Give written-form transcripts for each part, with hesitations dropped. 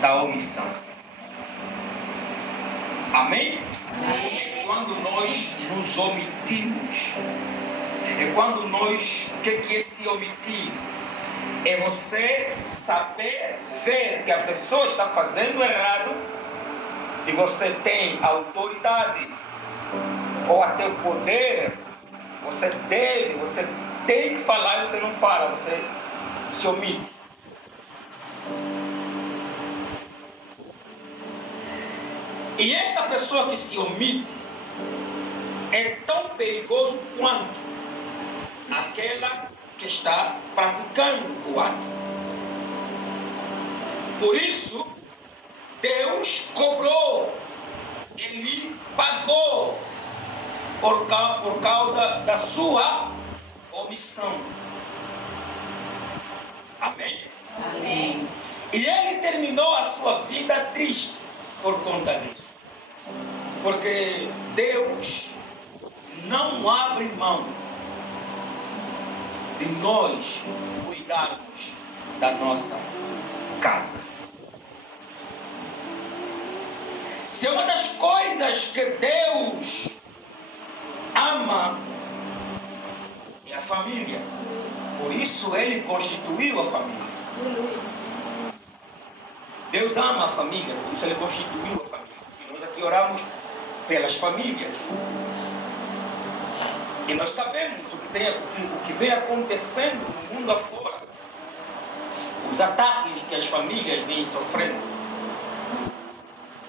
da omissão. Amém? Amém. É quando nós nos omitimos. É quando nós... O que é esse omitir? É você saber ver que a pessoa está fazendo errado e você tem autoridade ou até poder, você tem que falar e você não fala, você se omite. E esta pessoa que se omite é tão perigoso quanto aquela que está praticando o ato. Por isso, Deus cobrou, Ele pagou por causa da sua omissão. Amém? Amém. E Ele terminou a sua vida triste por conta disso. Porque Deus não abre mão de nós cuidarmos da nossa casa. Se é uma das coisas que Deus ama é a família. Por isso Ele constituiu a família. Deus ama a família, por isso Ele constituiu a família. E nós aqui oramos pelas famílias. E nós sabemos o que vem acontecendo no mundo afora. Os ataques que as famílias vêm sofrendo.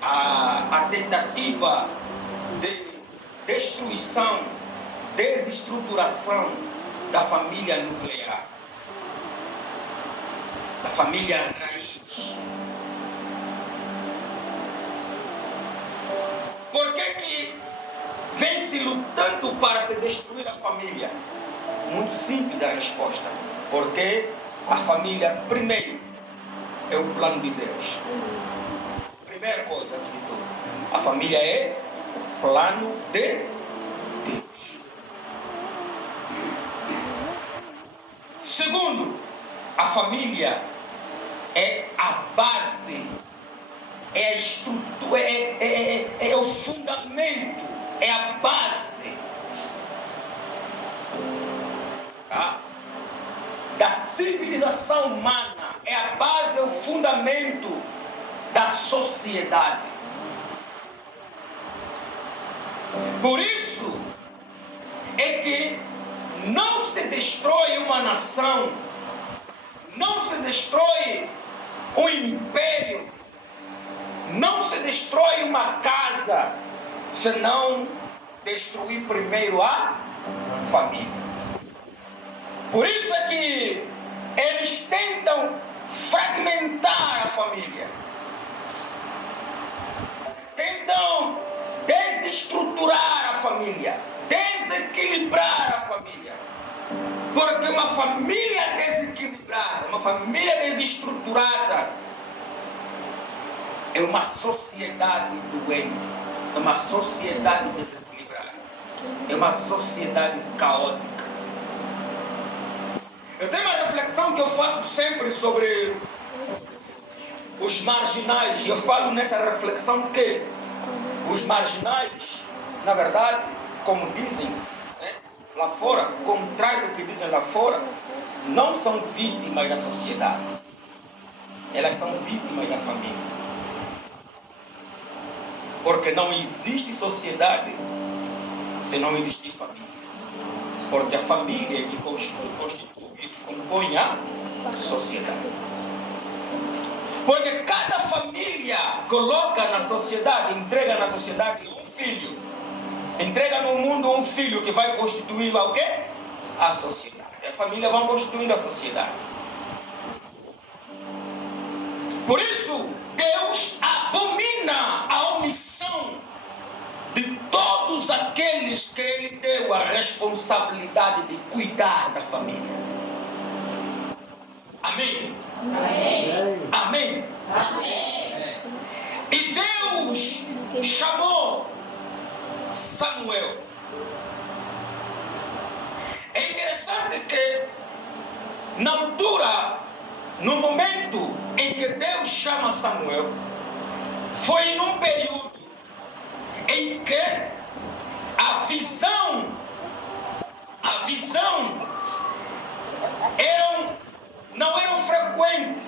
A tentativa de destruição, desestruturação da família nuclear. Da família raiz. Por que vem se lutando para se destruir a família? Muito simples a resposta. Porque a família, primeiro, é o plano de Deus. Primeira coisa, antes de tudo, a família é o plano de Deus. Segundo, a família é a base, é a estrutura, é o fundamento, é a base, tá? Da civilização humana, é a base, é o fundamento da sociedade. Por isso é que não se destrói uma nação, não se destrói um império, não se destrói uma casa, se não destruir primeiro a família. Por isso é que eles tentam fragmentar a família. Tentam desestruturar a família, desequilibrar a família. Porque uma família desequilibrada, uma família desestruturada, é uma sociedade doente, é uma sociedade desequilibrada, é uma sociedade caótica. Eu tenho uma reflexão que eu faço sempre sobre os marginais, e eu falo nessa reflexão que os marginais, na verdade, como dizem, né, lá fora, contrário do que dizem lá fora, não são vítimas da sociedade, elas são vítimas da família. Porque não existe sociedade se não existir família. Porque a família é que constitui, que compõe a sociedade. Porque cada família coloca na sociedade, entrega na sociedade um filho. Entrega no mundo um filho que vai constituir o quê? A sociedade. A família vai constituindo a sociedade. Por isso, Deus abomina a omissão de todos aqueles que Ele deu a responsabilidade de cuidar da família. Amém? Amém. Amém? Amém. E Deus chamou Samuel. É interessante que na altura no momento em que Deus chama Samuel, foi num período em que a visão não eram frequentes,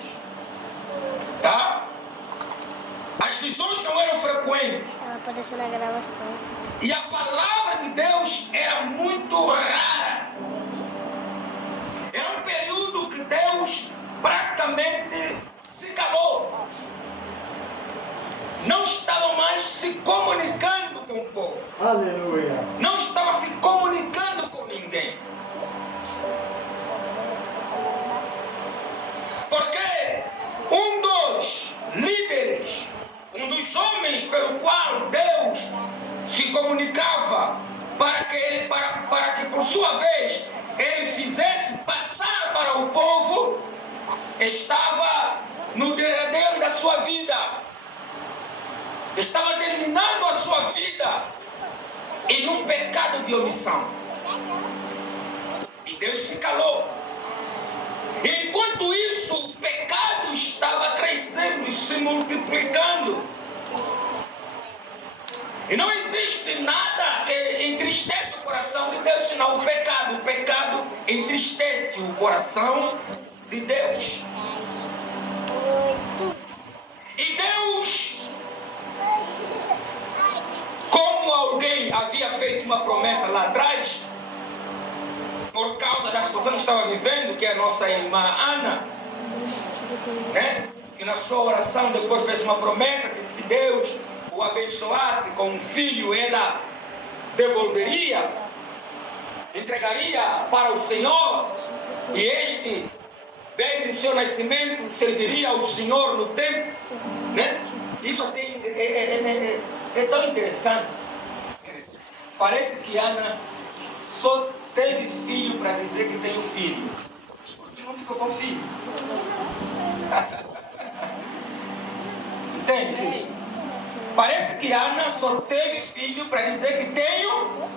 tá? As visões não eram frequentes. Ela apareceu na gravação. E a palavra de Deus era muito rara. Era um período que Deus praticamente se calou. Não estava mais se comunicando com o povo. Aleluia. Não estava se comunicando com ninguém. Porque um dos líderes, um dos homens pelo qual Deus se comunicava para que por sua vez ele fizesse passar para o povo, estava no derradeiro da sua vida. Estava terminando a sua vida em um pecado de omissão. E Deus se calou. E enquanto isso, o pecado estava crescendo e se multiplicando. E não existe nada que entristeça o coração de Deus, senão o pecado. O pecado entristece o coração de Deus. E Deus, como alguém havia feito uma promessa lá atrás, por causa da situação que estava vivendo, que é a nossa irmã Ana, né? Que na sua oração depois fez uma promessa que se Deus o abençoasse com um filho, ela devolveria, entregaria para o Senhor, e este, desde o seu nascimento, serviria ao Senhor no tempo, né? Isso é tão interessante. Parece que Ana só teve filho para dizer que tem um filho, porque não ficou com filho. Entende isso? Parece que Ana só teve filho para dizer que tenho,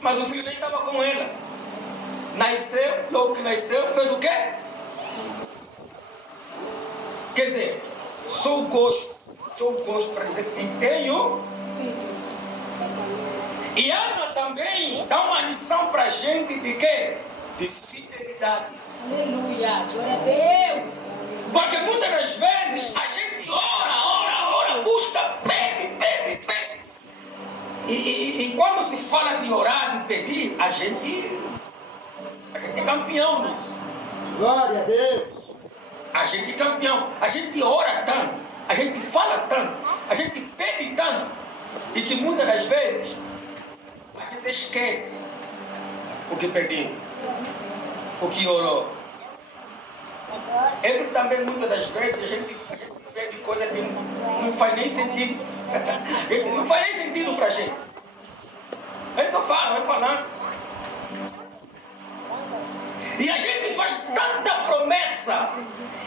mas o filho nem estava com ela. Nasceu, logo que nasceu, fez o quê? Quer dizer, só o gosto para dizer que tenho. E Ana também dá uma lição para a gente de quê? De fidelidade. Aleluia, glória a Deus. Porque muitas das vezes a gente ora, busca, pede. E quando se fala de orar, de pedir, a gente é campeão nisso. Glória a Deus. A gente é campeão. A gente ora tanto, a gente fala tanto, a gente pede tanto, e que muitas das vezes a gente esquece o que pediu, o que orou. É porque também muitas das vezes a gente pede coisa que não faz nem sentido. Não faz nem sentido para a gente. Aí só fala, vai falando. E a gente faz tanta promessa,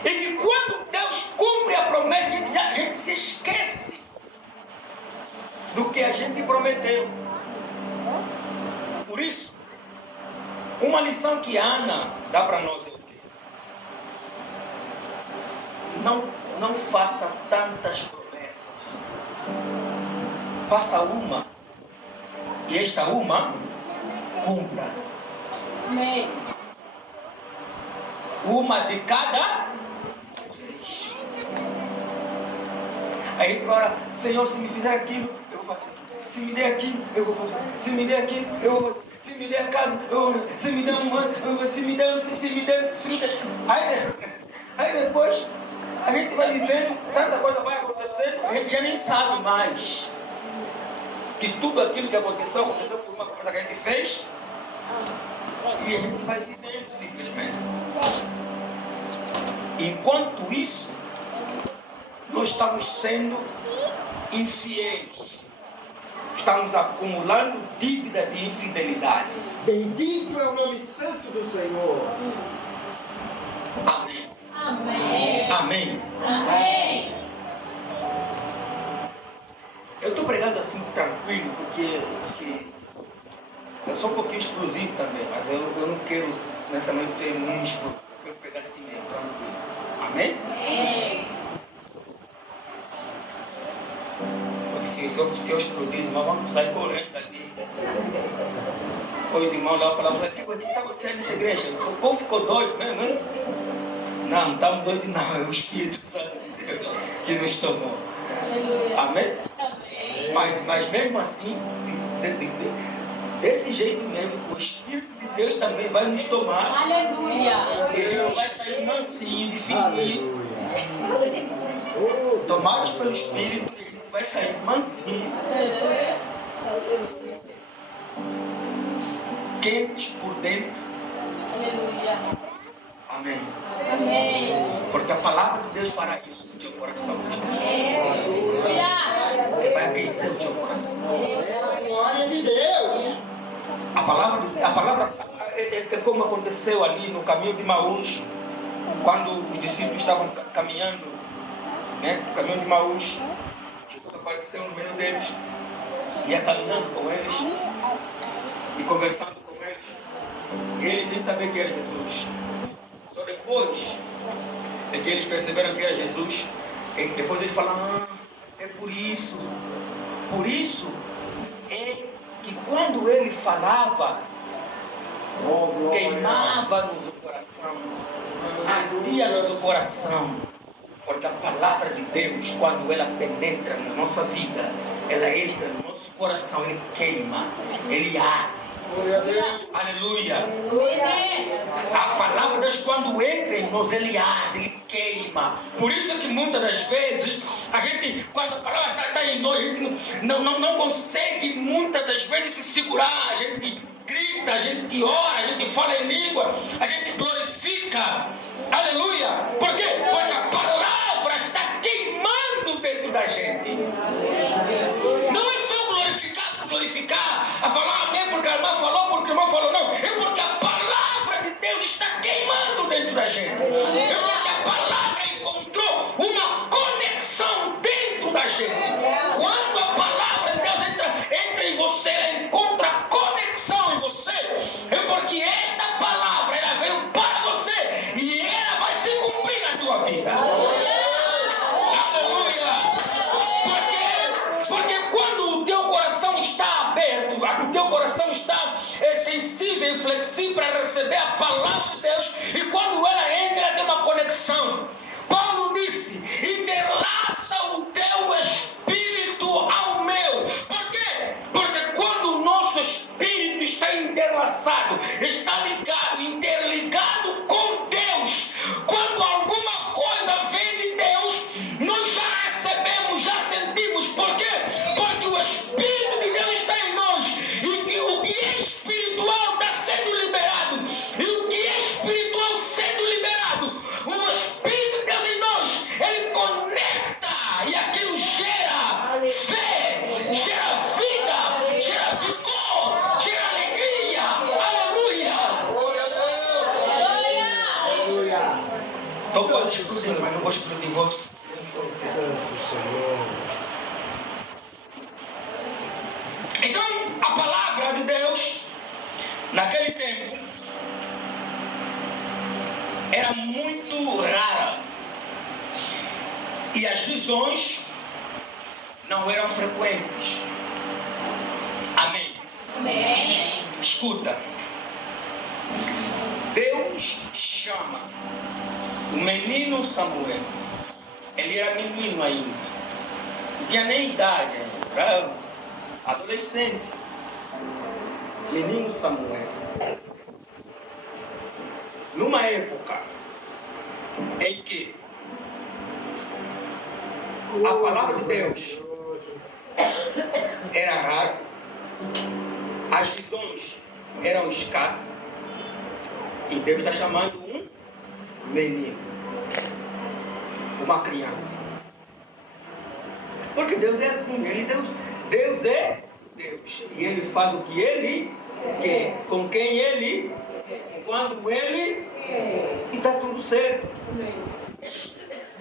e que quando Deus cumpre a promessa, a gente se esquece do que a gente prometeu. Por isso, uma lição que Ana dá para nós é o quê? Não faça tantas promessas. Faça uma, e esta uma cumpra. Amém. Uma de cada vez. Aí a gente vai orar: Senhor, se me fizer aquilo, eu vou fazer. Se me der aquilo, eu vou fazer. Se me der aquilo, eu vou fazer. Se me der a casa, eu vou fazer. Se me der um ano, eu vou fazer. Se me der. Aí depois a gente vai vivendo, tanta coisa vai acontecendo, a gente já nem sabe mais que tudo aquilo que aconteceu por uma coisa que a gente fez, e a gente vai vivendo simplesmente. Enquanto isso, nós estamos sendo infiéis. Estamos acumulando dívida de infidelidade. Bendito é o nome santo do Senhor. Amém. Amém. Amém. Amém. Eu estou pregando assim tranquilo, porque eu sou um pouquinho explosivo também, mas eu não quero necessariamente ser muito explosivo. Eu quero pregar assim mesmo, tranquilo. Amém? Amém. Porque se eu explodir, os irmãos vão sair correndo daqui. Os irmãos lá falavam, o que está acontecendo nessa igreja? O povo ficou doido mesmo, hein? Não estamos doidos não, é o Espírito Santo de Deus que nos tomou. Aleluia. Amém? Amém. Mas mesmo assim, desse jeito mesmo, o Espírito de Deus também vai nos tomar. Aleluia. E a gente não vai sair mansinho, de fininho, Aleluia. Oh, tomados pelo Espírito, e a gente vai sair mansinho, Aleluia. quentes por dentro. Aleluia. Amém. Amém. Porque a palavra de Deus fará isso no teu coração. Aleluia. Ele vai aquecer o teu coração. a glória de Deus. A palavra é como aconteceu ali no caminho de Maús, quando os discípulos estavam caminhando, né? No caminho de Maús, Jesus apareceu no meio deles, ia caminhando com eles e conversando com eles, e eles sem saber que era Jesus. Só depois é que eles perceberam que era Jesus, e depois eles falaram, é por isso é que quando ele falava, Oh, glória. queimava-nos o coração, ardia-nos o coração, porque a palavra de Deus, quando ela penetra na nossa vida, ela entra no nosso coração, ele queima, ele arde. Glória a Deus. Aleluia! Amém. A palavra de Deus, quando entra em nós, ele arde, ele queima. Por isso que muitas das vezes, a gente, quando a palavra está em nós, a gente não consegue muitas das vezes se segurar. A gente grita, a gente ora, a gente fala em língua, a gente glorifica. Aleluia! Por quê? Porque a palavra está queimando dentro da gente. Não é só glorificar, a falar amém porque a irmã falou, porque o irmão falou, não. É porque a palavra de Deus está queimando dentro da gente. É porque a palavra encontrou uma conexão dentro da gente. Quando a palavra de Deus entra em você, ela encontra conexão em você. É porque esta palavra, ela veio para você e ela vai se cumprir na tua vida. Aleluia! Porque quando o teu coração está aberto, o teu coração está sensível e flexível para receber a palavra de Deus, e quando ela entra, ela tem uma conexão. Paulo disse, interlaça o teu espírito ao meu. Por quê? Porque quando o nosso espírito está interlaçado, está ligado, interligado com Deus, quando alguma coisa vem de Deus, nós já recebemos, já sentimos. Por quê? Porque o Espírito de Deus está em nós, e que o que é espiritual está sendo liberado, e o que é espiritual sendo liberado, o Espírito de Deus em nós, ele conecta, e aquilo gera fé, gera vida, gera vigor, gera alegria. Aleluia! Glória a Deus. Aleluia. Então pode explodir, mas não vou explodir você. Santo Senhor. Então, a palavra de Deus, naquele tempo, era muito rara. E as visões não eram frequentes. Amém. Amém. Escuta. Deus chama o menino Samuel. Ele era menino ainda. Não tinha nem idade, era adolescente. Menino Samuel. Numa época em que a palavra de Deus era rara, as visões eram escassas, e Deus está chamando um menino, uma criança. Porque Deus é assim, Deus é Deus, e Ele faz o que Ele quer, com quem Ele, quando Ele, e está tudo certo.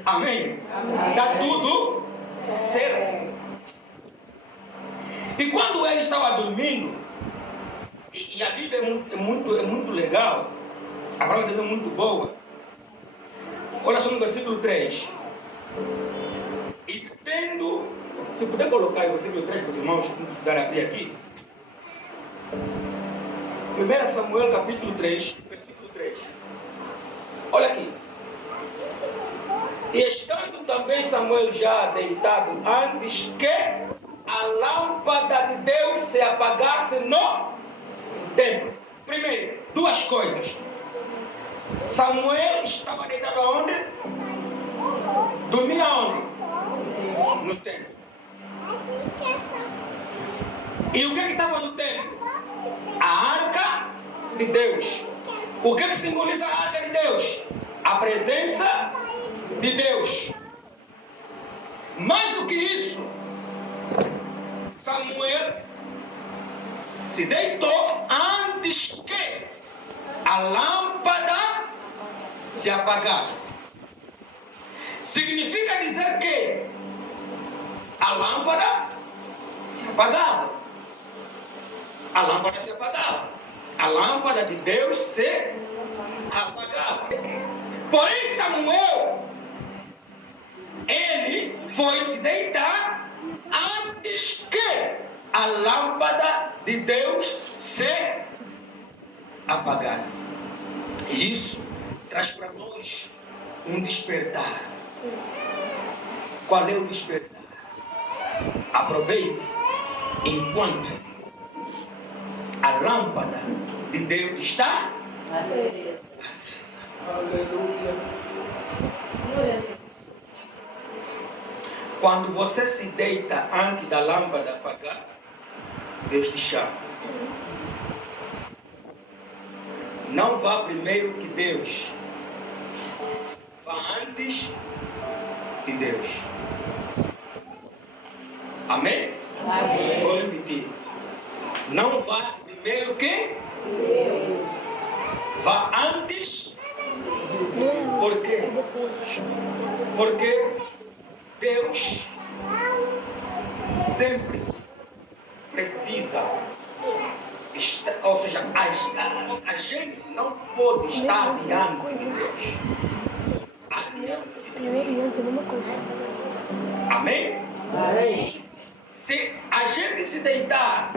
Amém? Está tudo certo. E quando ele estava dormindo, e a Bíblia é muito legal, a palavra de Deus é muito boa, Olha só no versículo 3. E tendo, se puder colocar o versículo 3 para os irmãos, não precisar abrir aqui. 1 Samuel capítulo 3, versículo 3. Olha aqui. E estando também Samuel já deitado, antes que a lâmpada de Deus se apagasse no templo. Primeiro, duas coisas. Samuel estava deitado aonde? Dormia onde? No templo. E o que estava no templo? A arca de Deus. O que simboliza a arca de Deus? A presença de Deus. Mais do que isso, Samuel se deitou antes que a lâmpada se apagasse. Significa dizer que a lâmpada se apagava. A lâmpada se apagava. A lâmpada de Deus se apagava. Porém, Samuel, ele foi se deitar antes que a lâmpada de Deus se apagasse. E isso traz para nós um despertar. Qual é o despertar? Aproveite enquanto a lâmpada de Deus está acesa. Aleluia. Quando você se deita antes da lâmpada apagar, Deus te chama. Não vá primeiro que Deus. Vá antes de Deus. Amém? Amém. Vou repetir. Não vá primeiro que Deus. vá antes. Por quê? Porque Deus sempre precisa estar, ou seja, a gente não pode estar diante de Deus. Adiante de Deus. Amém? Amém. Se a gente se deitar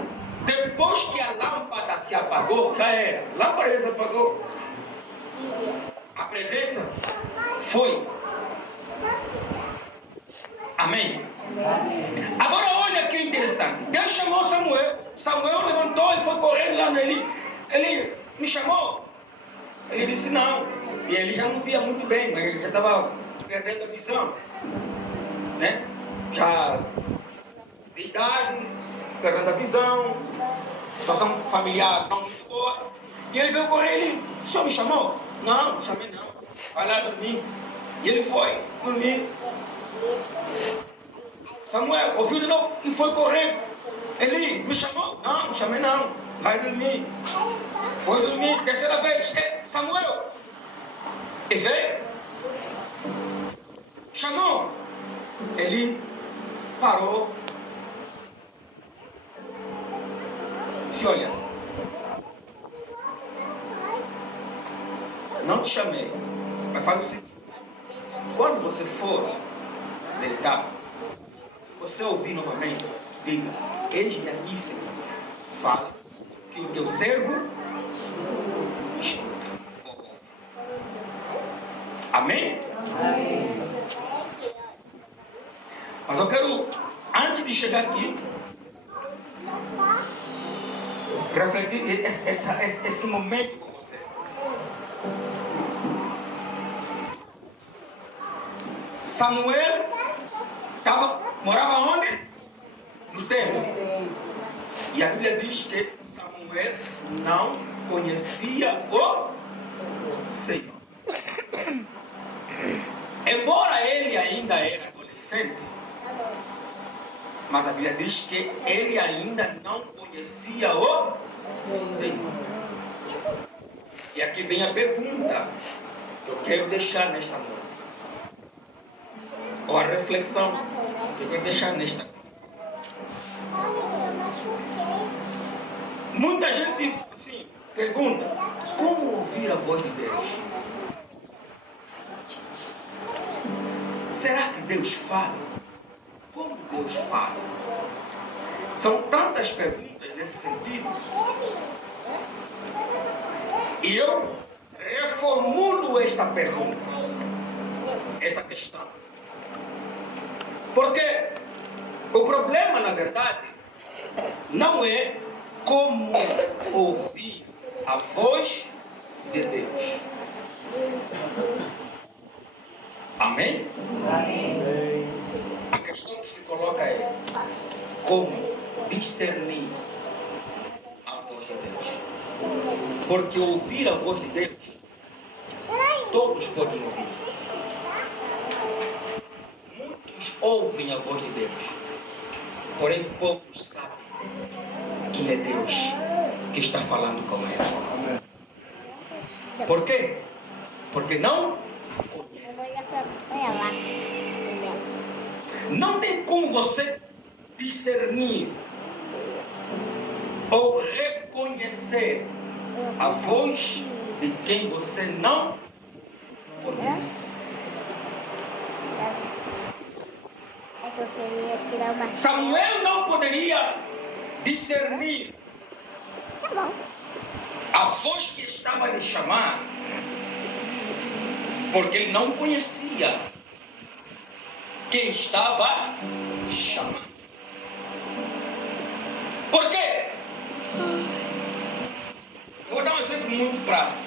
depois que a lâmpada se apagou, já era. A lâmpada se apagou. A presença foi. Amém? Agora olha que interessante. Deus chamou Samuel. Samuel levantou e foi correndo lá nele. Ele me chamou. Ele disse não. E ele já não via muito bem, mas ele já estava perdendo a visão. Né? Já de idade, perdendo a visão, situação familiar não muito boa. E ele veio correr, ele, o senhor me chamou? Não, não chamei não. Vai lá dormir. E ele foi dormir. Samuel ouviu de novo e foi correr. Ele me chamou? Não, não chamei não. Vai dormir. Foi dormir. Terceira vez. Samuel. E veio. Chamou. Ele parou. Disse, olha, não te chamei, mas faz o seguinte: quando você for deitar, você ouvir novamente, diga, eis-me aqui, Senhor. Fala que o teu servo escuta. Amém? Amém. Mas eu quero, antes de chegar aqui, refletir esse momento com você. Samuel morava onde? No templo. E a Bíblia diz que Samuel não conhecia o Senhor. Embora ele ainda era adolescente, mas a Bíblia diz que ele ainda não conhecia o Senhor. E aqui vem a pergunta que eu quero deixar nesta noite. Ou a reflexão que eu quero deixar nesta noite. Muita gente assim, pergunta, como ouvir a voz de Deus? será que Deus fala? Como Deus fala? São tantas perguntas nesse sentido. E eu reformulo esta pergunta, essa questão. Porque o problema, na verdade, não é como ouvir a voz de Deus. Amém? Amém. A questão que se coloca é como discernir a voz de Deus. Porque ouvir a voz de Deus, todos podem ouvir. Muitos ouvem a voz de Deus, porém poucos sabem que é Deus que está falando com eles. Por quê? Porque não conhece. Não tem como você discernir ou reconhecer a voz de quem você não conhece. Samuel não poderia discernir a voz que estava lhe chamar, porque ele não conhecia quem estava chamando. Por quê? Vou dar um exemplo muito prático.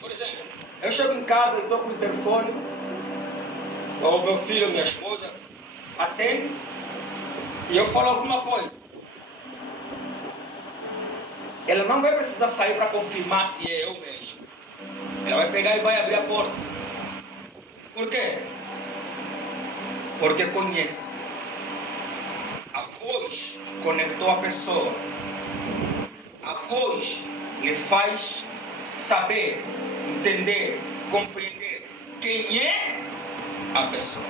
Por exemplo, eu chego em casa e estou com o interfone, ou meu filho ou minha esposa atende, e eu falo alguma coisa. Ela não vai precisar sair para confirmar se é eu mesmo. Ela vai pegar e vai abrir a porta. Por quê? Porque conhece. A voz conectou a pessoa. A voz lhe faz saber, entender, compreender quem é a pessoa.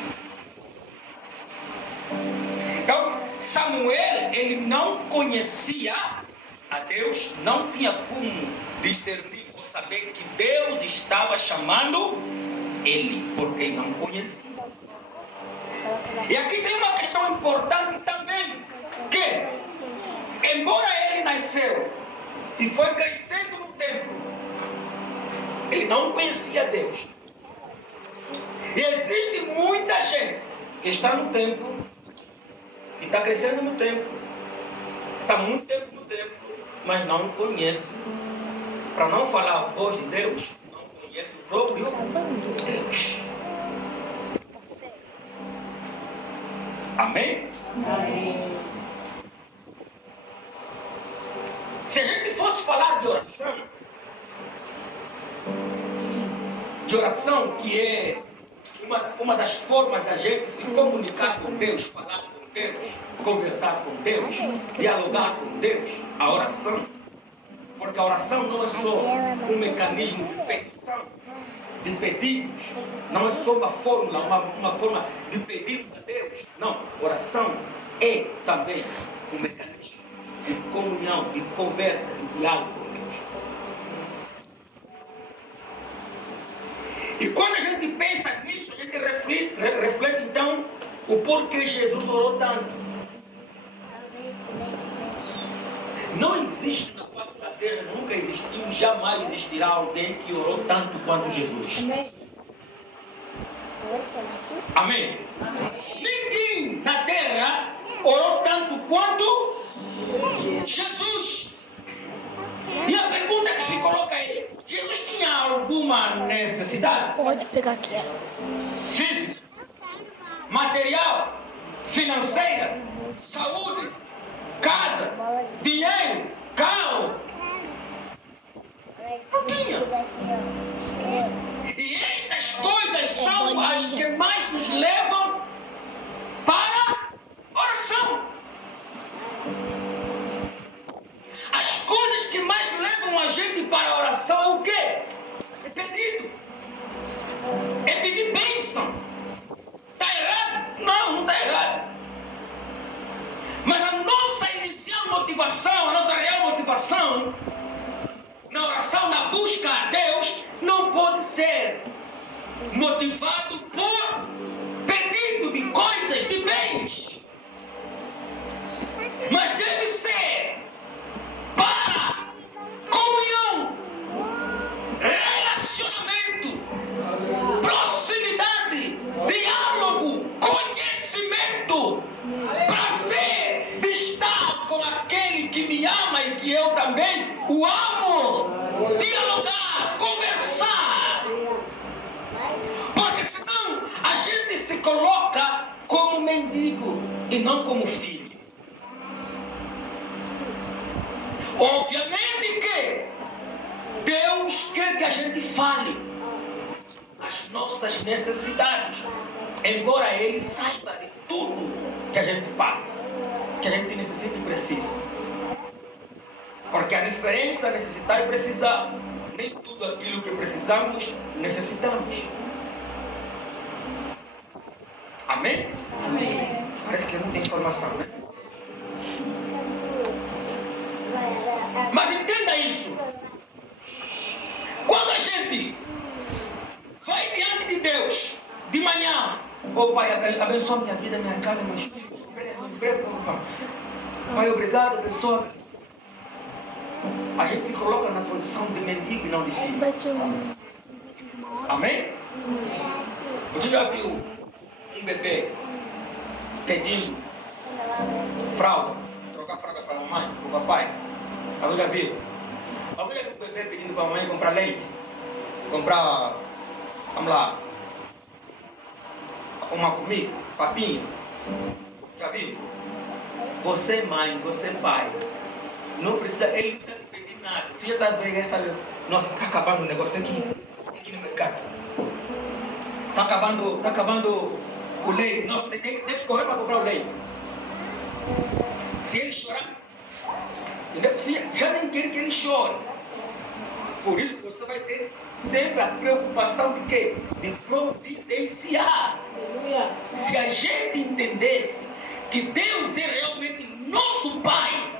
Então, Samuel, ele não conhecia a Deus, não tinha como discernir ou saber que Deus estava chamando ele, porque ele não conhecia. E aqui tem uma questão importante também, que embora ele nasceu e foi crescendo no templo, ele não conhecia Deus. E existe muita gente que está no templo, que está crescendo no templo, que está muito tempo no templo, mas não conhece, para não falar a voz de Deus, não conhece o próprio Deus. Amém? Amém. Se a gente fosse falar de oração que é uma das formas da gente se comunicar com Deus, falar com Deus, conversar com Deus, dialogar com Deus, a oração. Porque a oração não é só um mecanismo de petição, de pedidos, não é só uma fórmula, uma forma de pedirmos a Deus. Não, oração é também um mecanismo de comunhão, de conversa, de diálogo com Deus. E quando a gente pensa nisso, a gente reflete então o porquê Jesus orou tanto. Não existe na face da terra, nunca existiu, jamais existirá alguém que orou tanto quanto Jesus. Amém? Amém. Ninguém na terra orou tanto quanto Jesus. E a pergunta que se coloca é: Jesus tinha alguma necessidade? Pode pegar aqui. Física, material, financeira, saúde, casa, dinheiro, carro? Não tinha. E estas coisas são as que mais nos levam para a oração. As coisas que mais levam a gente para a oração é o quê? É pedido. É pedir bênção. Está errado? Não, não está errado. Mas a nossa inicial motivação, a nossa real motivação na oração, na busca a Deus, não pode ser motivado por pedido de coisas, de bens. Mas deve ser para comunhão, relacionamento, proximidade, diálogo, conhecimento, prazer de estar com aquele que me ama e que eu também o amo, dialogar, conversar, porque senão a gente se coloca como mendigo e não como filho. Obviamente que Deus quer que a gente fale as nossas necessidades, embora Ele saiba de tudo que a gente passa, que a gente necessita e precisa. Porque a diferença é necessitar e precisar. Nem tudo aquilo que precisamos, necessitamos. Amém? Amém. Parece que não tem informação, né? Mas entenda isso. Quando a gente vai diante de Deus de manhã, Pai, abençoa minha vida, minha casa, meus filhos, meu emprego, Pai, obrigado, abençoa. A gente se coloca na posição de mendigo e não de filho. Amém? Você já viu um bebê pedindo fralda, trocar fralda para a mamãe, para o papai? Alguém já viu? Alguém já viu o bebê pedindo para a mamãe comprar leite? Comprar, vamos lá, uma comida, papinho? Já viu? Você mãe, você pai, não precisa, ele não precisa te pedir nada. Você já está vendo essa, nossa, está acabando o negócio aqui no mercado. Está acabando o leite. Nossa, tem que correr para comprar o leite. Se ele chorar, você já nem quer que ele chore. Por isso você vai ter sempre a preocupação de quê? De providenciar. Se a gente entendesse que Deus é realmente nosso Pai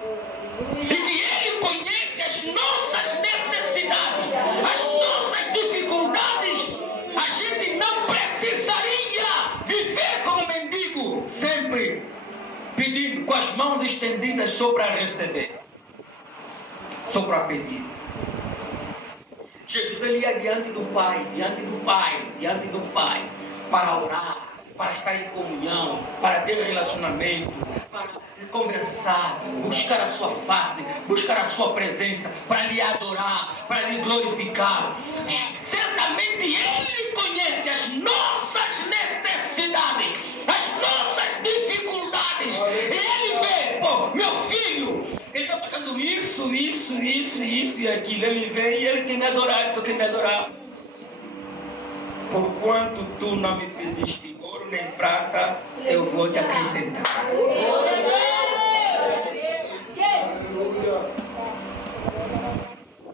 e que Ele conhece as nossas necessidades, as nossas dificuldades, a gente não precisaria viver como mendigo, sempre pedindo com as mãos estendidas só para receber, só para pedir. Jesus ele ia diante do Pai, para orar, para estar em comunhão, para ter relacionamento, para conversar, buscar a sua face, buscar a sua presença, para lhe adorar, para lhe glorificar. Certamente Ele conhece as nossas necessidades, as nossas dificuldades. E Ele vê, pô, meu filho, ele está passando isso e aquilo. Ele vê e ele quer me adorar, ele só quer me adorar. Porquanto tu não me pediste ouro nem prata, eu vou te acrescentar. O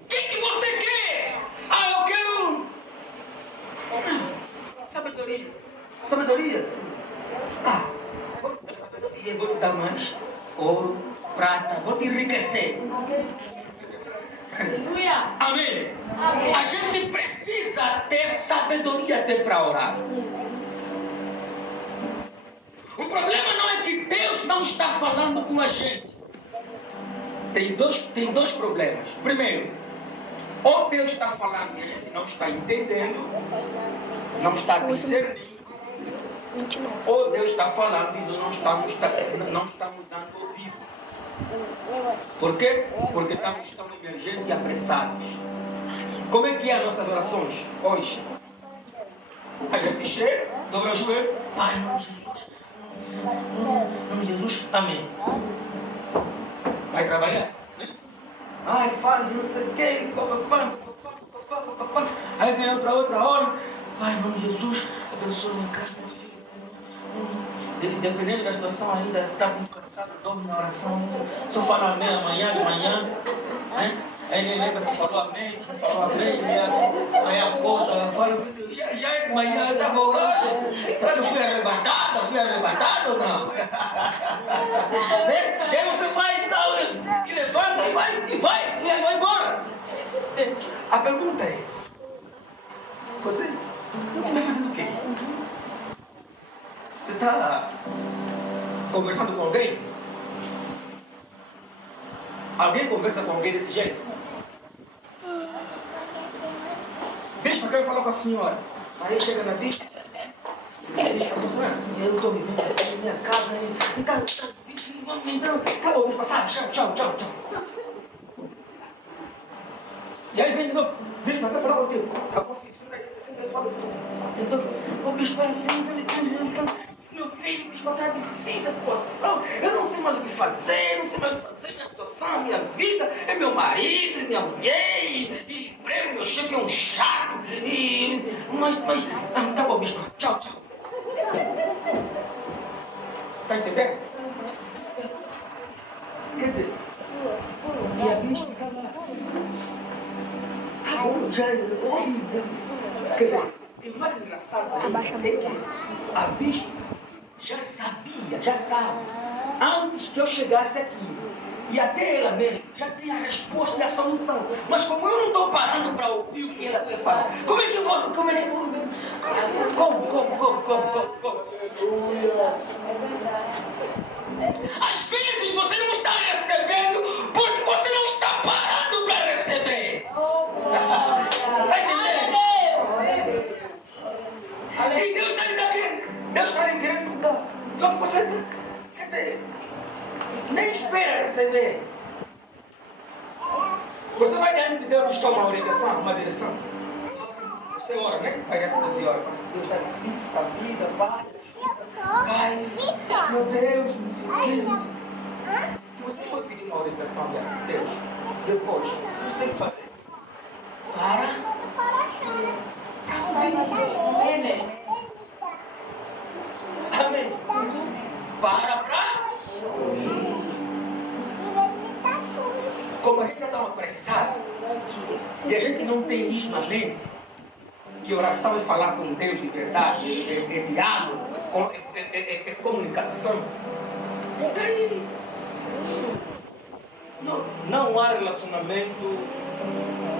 que você quer? Eu quero sabedoria. Sabedoria? Sim. Vou te dar sabedoria, vou te dar mais ouro, prata, vou te enriquecer. Aleluia. Amém. Amém. A gente precisa ter sabedoria até para orar. O problema não é que Deus não está falando com a gente. Tem dois problemas. Primeiro, ou Deus está falando e a gente não está entendendo, não está discernindo, ou Deus está falando e nós não estamos dando ouvido. Por quê? Porque estamos emergentes e apressados. Como é que é as nossas orações hoje? A gente chega, dobra o joelho, Pai, em nome de Jesus, em nome de Jesus, amém. Vai trabalhar? Ai, faz não sei o que, papapá. Aí vem outra hora, Pai, em nome de Jesus, abençoa minha casa, meu filho. Dependendo da situação ainda, está muito cansado, dorme na oração, só fala amém amanhã, de manhã, né? Aí ele lembra se falou amém, aí acorda, fala, já é de manhã, eu estava orando, será que eu fui arrebatado ou não? Aí você vai então, se levanta e vai embora. A pergunta é, você Você está fazendo o quê? Você está conversando com alguém? Alguém conversa com alguém desse jeito? Bispo, eu quero falar com a senhora. Aí chega na bispo. Bispo, foi assim, eu estou vivendo assim, minha casa, e tá difícil, então, acabou, bispo, sabe? Tchau. E aí vem de novo, bispo, eu quero falar contigo. Acabou, filho, senta aí, fala com você. Sentou, ô bispo, é assim, meu filho, bispo, tá difícil a situação, eu não sei mais o que fazer, minha situação, minha vida, é meu marido, minha mulher, e emprego, meu chefe é um chato, mas, tá bom, bispo, tchau. Tá entendendo? Quer dizer, e a bispo ficava lá. Tá bom, já é horrível. Quer dizer, o mais engraçado é que a bispo já sabe, antes que eu chegasse aqui. E até ela mesma já tem a resposta e a solução. Mas como eu não estou parando para ouvir o que ela quer falar, como é que eu vou? Como? Às vezes você não está recebendo porque você não está parando para receber. Está entendendo? E Deus está lhe dando. Deus está lhe dando. Só que você, quer dizer, nem espera receber. Você vai dentro de Deus buscar uma orientação, uma direção. Você ora, né? Vai dentro de Deus e ora. Fala assim, Deus, está difícil essa vida, Pai, meu Deus, não sei o que. Se você for pedir uma orientação de Deus, depois, o que você tem que fazer? Amém. Para. Como a gente está apressado e a gente não tem isso na mente, que oração é falar com Deus de verdade, é diálogo, é comunicação. Então, não há relacionamento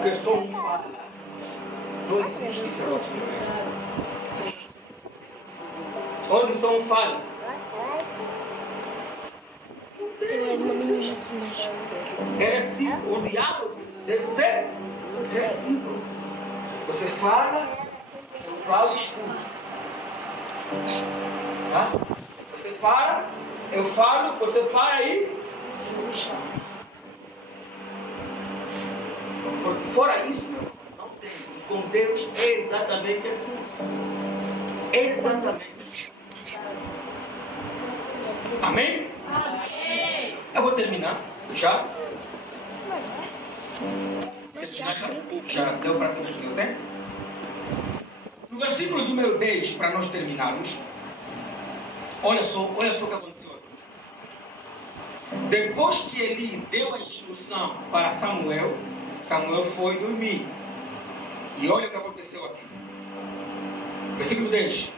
que só um fala. Não existe esse relacionamento. Onde só um fala. Não existe. É recíproco. O diálogo deve ser recíproco. Você fala, eu falo, escuto. Tá? Você para, eu falo, você para e escuta. Porque fora isso, não tem. E com Deus é exatamente assim. Exatamente. Amém? Amém. Eu vou terminar já. Já deu para todos que eu tenho? No versículo número 10, para nós terminarmos, olha só o que aconteceu aqui. Depois que Eli deu a instrução para Samuel, Samuel foi dormir. E olha o que aconteceu aqui. Versículo 10.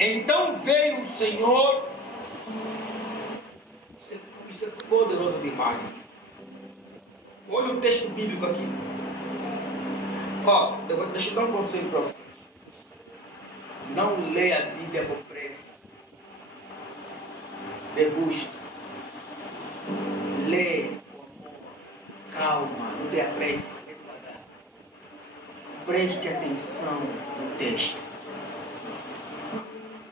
Então veio o Senhor. Isso é poderoso demais. Olha o texto bíblico aqui. Ó, deixa eu dar um conselho para vocês. Não lê a Bíblia com pressa. Degusta. Lê com amor. Calma, não tenha pressa. É devagar. Preste atenção no texto.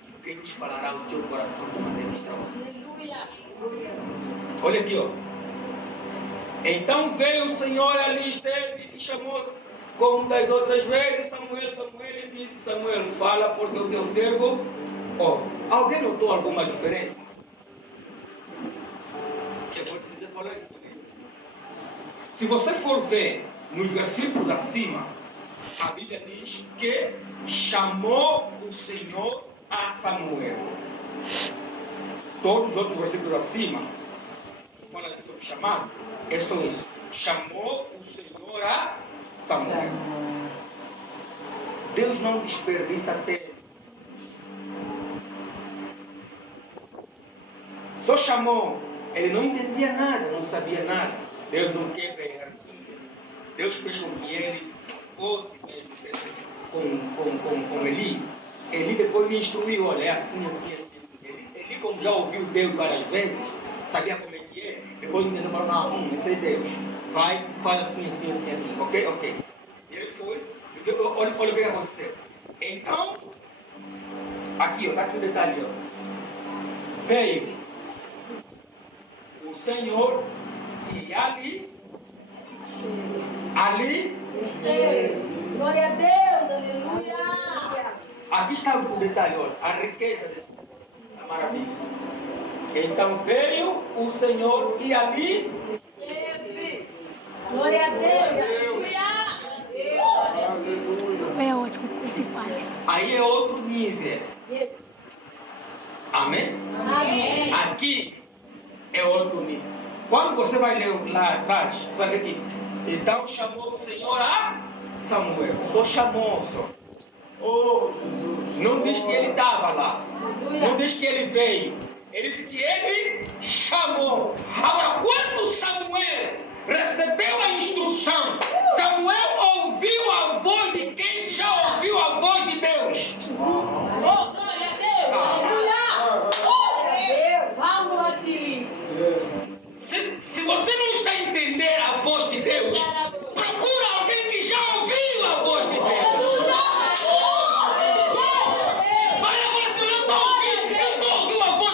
E Deus falará o teu coração de maneira extraordinária. Olha aqui, ó. Então veio o Senhor ali, esteve e chamou como das outras vezes Samuel, e disse: Samuel, fala porque o teu servo ouve. Alguém notou alguma diferença? Que eu vou te dizer qual é a diferença. Se você for ver nos versículos acima, a Bíblia diz que chamou o Senhor a Samuel. Todos os outros versículos acima, que falam sobre chamado, é só isso. Chamou o Senhor a Samuel. Deus não desperdiça tempo. Só chamou. Ele não entendia nada, não sabia nada. Deus não quebra a hierarquia. Deus fez com que ele fosse com Eli, Eli depois me instruiu, olha, é assim. Eli, como já ouviu Deus várias vezes, sabia como é que é, depois entendeu, falou, não, esse é Deus, vai, faz assim, ok. E ele foi, olha o que aconteceu. Então, aqui, ó, tá aqui o detalhe, ó. Veio o Senhor e ali, Glória a Deus, aleluia. aqui está o detalhe, olha, a riqueza dessa maravilha. Então veio o Senhor e ali, Glória a Deus, aleluia. Aleluia. É ótimo o que faz. aí é outro nível. Yes. Amém? Amém. Aqui é outro nível. Quando você vai ler lá atrás, você vai ver que então chamou o Senhor a Samuel. Só chamou, só. Oh, Jesus. Não diz que ele estava lá. Não diz que ele veio. Ele disse que ele chamou. Agora, quando Samuel recebeu a instrução